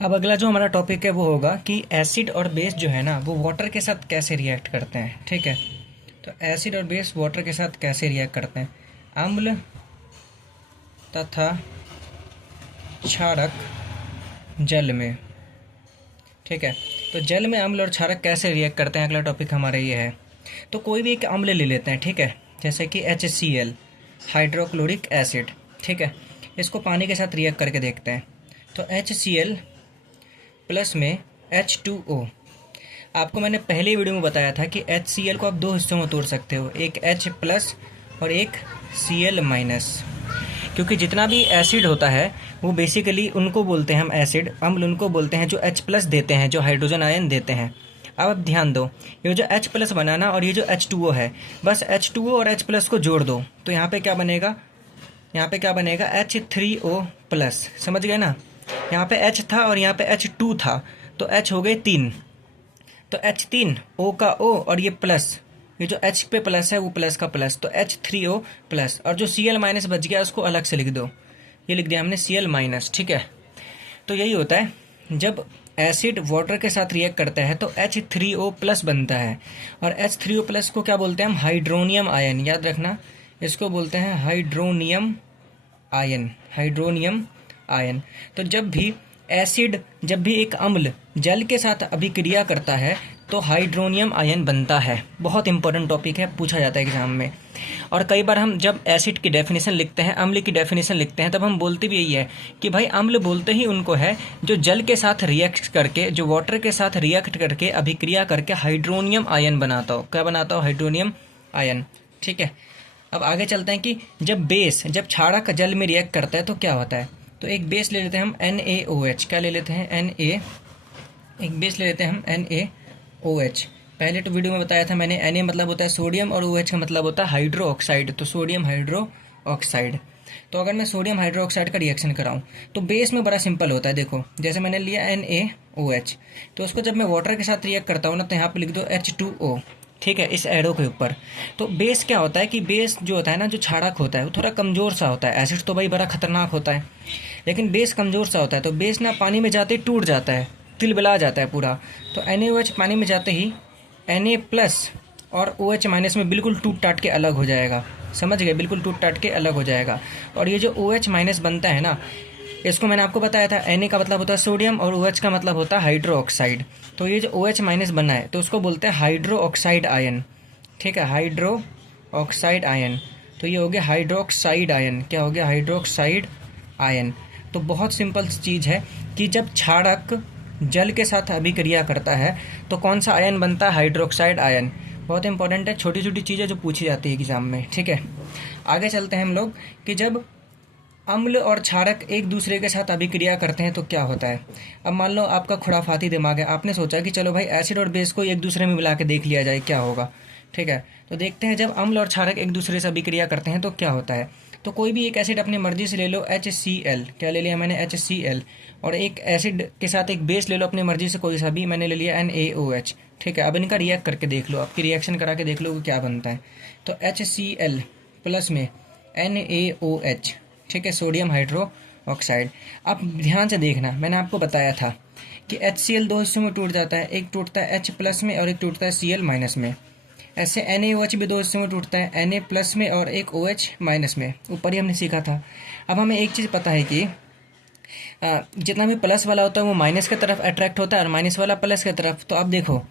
अब अगला जो हमारा टॉपिक है वो होगा कि एसिड और बेस जो है ना वो वाटर के साथ कैसे रिएक्ट करते हैं। ठीक है, तो एसिड और बेस वाटर के साथ कैसे रिएक्ट करते हैं। अम्ल तथा क्षारक जल में। ठीक है, तो जल में अम्ल और क्षारक कैसे रिएक्ट करते हैं, अगला टॉपिक हमारा ये है। तो कोई भी एक अम्ल ले लेते हैं, ठीक है, जैसे कि HCl, हाइड्रोक्लोरिक एसिड। ठीक है, इसको पानी के साथ रिएक्ट करके देखते हैं। तो HCl प्लस में H2O। आपको मैंने पहले वीडियो में बताया था कि HCl को आप दो हिस्सों में तोड़ सकते हो, एक H प्लस और एक Cl माइनस। क्योंकि जितना भी एसिड होता है वो बेसिकली उनको बोलते हैं हम एसिड, अम्ल उनको बोलते हैं जो H प्लस देते हैं, जो हाइड्रोजन आयन देते हैं। अब आप ध्यान दो, ये जो H प्लस बनाना और ये जो H2O है, बस H2O और H प्लस को जोड़ दो तो यहाँ पे क्या बनेगा, यहाँ पे क्या बनेगा H3O प्लस। समझ गए ना, यहाँ पे H था और यहाँ पे H2 था तो H हो गए 3, तो H3 O का O और ये प्लस, ये जो H पे प्लस है वो प्लस का प्लस, तो H3O प्लस। और जो Cl माइनस बच गया उसको अलग से लिख दो, ये लिख दिया हमने Cl माइनस। ठीक है, तो यही होता है जब एसिड वाटर के साथ रिएक्ट करता है तो H3O प्लस बनता है। और H3O प्लस को क्या बोलते हैं हम, हाइड्रोनियम आयन। याद रखना, इसको बोलते हैं हाइड्रोनियम आयन, हाइड्रोनियम आयन। तो जब भी एक अम्ल जल के साथ अभिक्रिया करता है तो हाइड्रोनियम आयन बनता है। बहुत इंपॉर्टेंट टॉपिक है, पूछा जाता है एग्जाम में। और कई बार हम जब एसिड की डेफिनेशन लिखते हैं, अम्ल की डेफिनेशन लिखते हैं, तब हम बोलते भी यही है कि भाई अम्ल बोलते ही उनको है जो जल के साथ रिएक्ट करके, जो वाटर के साथ रिएक्ट करके अभिक्रिया करके हाइड्रोनियम आयन बनाता हो। क्या बनाता हो, हाइड्रोनियम आयन। ठीक है, अब आगे चलते हैं कि जब क्षारक जल में रिएक्ट करता है तो क्या होता है। तो एक बेस ले लेते हैं हम NaOH। क्या ले लेते हैं, एक बेस ले लेते हैं हम NaOH। पहले तो वीडियो में बताया था मैंने, Na मतलब होता है सोडियम और OH का मतलब होता है हाइड्रो ऑक्साइड, तो सोडियम हाइड्रो ऑक्साइड। तो अगर मैं सोडियम हाइड्रो ऑक्साइड का रिएक्शन कराऊं तो बेस में बड़ा सिंपल होता है। देखो, जैसे मैंने लिया NaOH, तो उसको जब मैं वाटर के साथ रिएक्ट करता हूँ ना तो यहाँ पे लिख दो H2O। ठीक है, इस एरो के ऊपर। तो बेस क्या होता है कि बेस जो होता है ना, जो क्षारक होता है वो थोड़ा कमज़ोर सा होता है। एसिड तो भाई बड़ा खतरनाक होता है, लेकिन बेस कमज़ोर सा होता है। तो बेस ना पानी में जाते ही टूट जाता है, तिलबिला जाता है पूरा। तो NaOH पानी में जाते ही Na प्लस और OH माइनस में बिल्कुल टूट टाट के अलग हो जाएगा। समझ गए, बिल्कुल टूट टाट के अलग हो जाएगा। और ये जो OH माइनस बनता है ना, इसको मैंने आपको बताया था, Na का मतलब होता है सोडियम और OH का मतलब होता है हाइड्रो ऑक्साइड। तो ये जो OH माइनस बना है तो उसको बोलते हैं हाइड्रो ऑक्साइड आयन। ठीक है, हाइड्रो ऑक्साइड आयन। तो ये हो गया हाइड्रोक्साइड आयन। क्या हो गया, हाइड्रोक्साइड आयन। तो बहुत सिंपल चीज़ है कि जब क्षारक जल के साथ अभिक्रिया करता है तो कौन सा आयन बनता है, हाइड्रोक्साइड आयन। बहुत इंपॉर्टेंट है, छोटी छोटी चीज़ें जो पूछी जाती है एग्जाम में। ठीक है, आगे चलते हैं हम लोग कि जब अम्ल और क्षारक एक दूसरे के साथ अभिक्रिया करते हैं तो क्या होता है। अब मान लो आपका खुराफाती दिमाग है, आपने सोचा कि चलो भाई एसिड और बेस को एक दूसरे में मिला के देख लिया जाए क्या होगा। ठीक है, तो देखते हैं जब अम्ल और क्षारक एक दूसरे से अभिक्रिया करते हैं तो क्या होता है। तो कोई भी एक एसिड अपनी मर्जी से ले लो, HCl। क्या ले लिया मैंने, HCl। और एक एसिड के साथ एक बेस ले लो अपनी मर्जी से कोई सा भी, मैंने ले लिया NaOH। ठीक है, अब इनका रिएक्ट करके देख लो, आपकी रिएक्शन करा के देख लो कि क्या बनता है। तो HCl प्लस में NaOH। ठीक है, सोडियम हाइड्रो ऑक्साइड। अब ध्यान से देखना, मैंने आपको बताया था कि HCl दो हिस्सों में टूट जाता है, एक टूटता है H प्लस में और एक टूटता है Cl माइनस में। ऐसे NaOH भी दो हिस्सों में टूटता है, Na प्लस में और एक OH माइनस में। ऊपर ही हमने सीखा था। अब हमें एक चीज़ पता है कि जितना भी प्लस वाला होता है वो माइनस की तरफ अट्रैक्ट होता है और माइनस वाला प्लस की तरफ। तो अब देखो,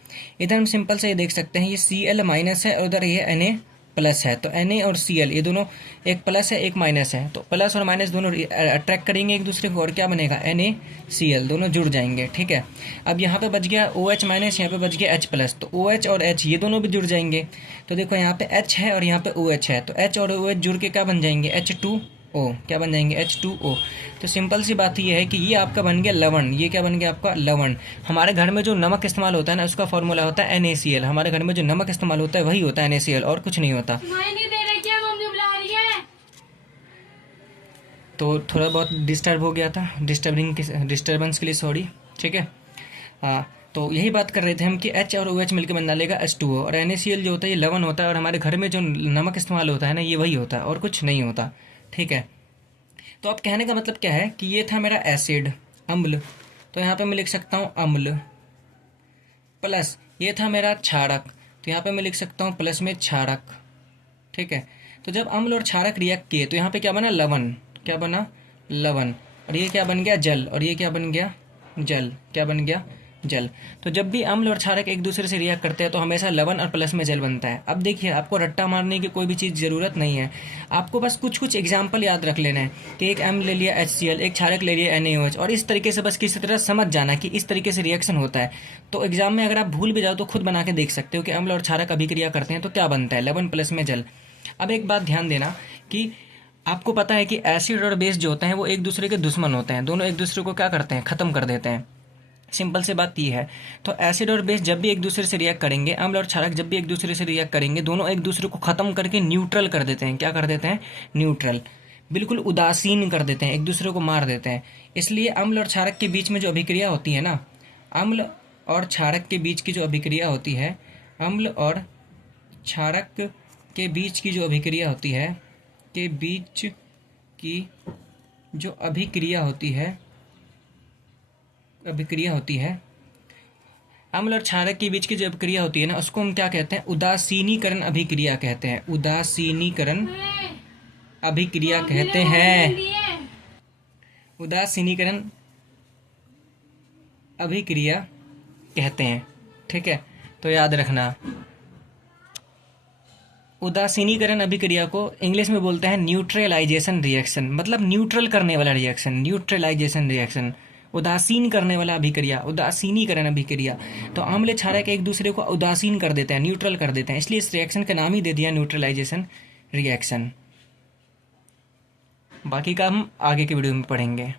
इधर हम सिंपल से ये देख सकते हैं, ये Cl माइनस है और उधर ये Na प्लस है। तो Na और Cl ये दोनों, एक प्लस है एक माइनस है, तो प्लस और माइनस दोनों अट्रैक्ट करेंगे एक दूसरे को और क्या बनेगा, NaCl, दोनों जुड़ जाएंगे। ठीक है, अब यहाँ पे बच गया OH माइनस, यहाँ पे बच गया H प्लस, तो OH और H ये दोनों भी जुड़ जाएंगे। तो देखो यहाँ पे H है और यहाँ पे OH है, तो H और OH जुड़ के क्या बन जाएंगे, H2O। क्या बन जाएंगे, H2O। तो सिंपल सी बात ये है कि ये आपका बन गया लवण। ये क्या बन गया आपका, लवण। हमारे घर में जो नमक इस्तेमाल होता है ना, उसका फॉर्मूला होता है NaCl। हमारे घर में जो नमक इस्तेमाल होता है वही होता है NaCl, और कुछ नहीं होता। तो थोड़ा बहुत डिस्टर्ब हो गया था, डिस्टर्बेंस के लिए सॉरी। ठीक है, तो यही बात कर रहे थे हम कि H और OH मिलकर बना लेगा H2O, और NaCl जो होता है ये लवण होता है, और हमारे घर में जो नमक इस्तेमाल होता है ना, ये वही होता है और कुछ नहीं होता। ठीक है, तो अब कहने का मतलब क्या है कि ये था मेरा एसिड, अम्ल तो यहाँ पे मैं लिख सकता हूँ अम्ल, प्लस ये था मेरा क्षारक, तो यहाँ पे मैं लिख सकता हूँ प्लस में क्षारक। ठीक है, तो जब अम्ल और क्षारक रिएक्ट किए तो यहाँ पे क्या बना, लवण, क्या बना, लवण, और ये क्या बन गया, जल, और ये क्या बन गया, जल, क्या बन गया, जल। तो जब भी अम्ल और क्षारक एक दूसरे से रिएक्ट करते हैं तो हमेशा लवण और प्लस में जल बनता है। अब देखिए, आपको रट्टा मारने की कोई भी चीज़ ज़रूरत नहीं है, आपको बस कुछ कुछ एग्जाम्पल याद रख लेना है कि एक अम्ल ले लिया HCl, एक क्षारक ले लिया NaOH, और इस तरीके से बस किसी तरह समझ जाना कि इस तरीके से रिएक्शन होता है। तो एग्जाम में अगर आप भूल भी जाओ तो खुद बना के देख सकते हो कि अम्ल और क्षारक अभिक्रिया करते हैं तो क्या बनता है, लवण प्लस में जल। अब एक बात ध्यान देना कि आपको पता है कि एसिड और बेस जो होते हैं वो एक दूसरे के दुश्मन होते हैं, दोनों एक दूसरे को क्या करते हैं, ख़त्म कर देते हैं। सिंपल से बात ये है। तो एसिड और बेस जब भी एक दूसरे से रिएक्ट करेंगे, अम्ल और क्षारक जब भी एक दूसरे से रिएक्ट करेंगे, दोनों एक दूसरे को ख़त्म करके न्यूट्रल कर देते हैं। क्या कर देते हैं, न्यूट्रल, बिल्कुल उदासीन कर देते हैं, एक दूसरे को मार देते हैं। इसलिए अम्ल और क्षारक के बीच में जो अभिक्रिया होती है ना, अम्ल और क्षारक के बीच की जो अभिक्रिया होती है, अम्ल और क्षारक के बीच की जो अभिक्रिया होती है, के बीच की जो अभिक्रिया होती है, अम्ल और क्षारक के बीच की जो अभिक्रिया होती है ना, उसको हम क्या कहते हैं, उदासीनीकरण अभिक्रिया कहते हैं। उदासीनीकरण अभिक्रिया कहते हैं, उदासीनीकरण अभिक्रिया कहते हैं। ठीक है, तो याद रखना, उदासीनीकरण अभिक्रिया को इंग्लिश में बोलते हैं न्यूट्रलाइजेशन रिएक्शन, मतलब न्यूट्रल करने वाला रिएक्शन, न्यूट्रलाइजेशन रिएक्शन, उदासीन करने वाला अभिक्रिया, उदासीनीकरण अभिक्रिया। तो अम्ल क्षारक एक दूसरे को उदासीन कर देते हैं, न्यूट्रल कर देते हैं, इसलिए इस रिएक्शन का नाम ही दे दिया न्यूट्रलाइजेशन रिएक्शन। बाकी का हम आगे के वीडियो में पढ़ेंगे।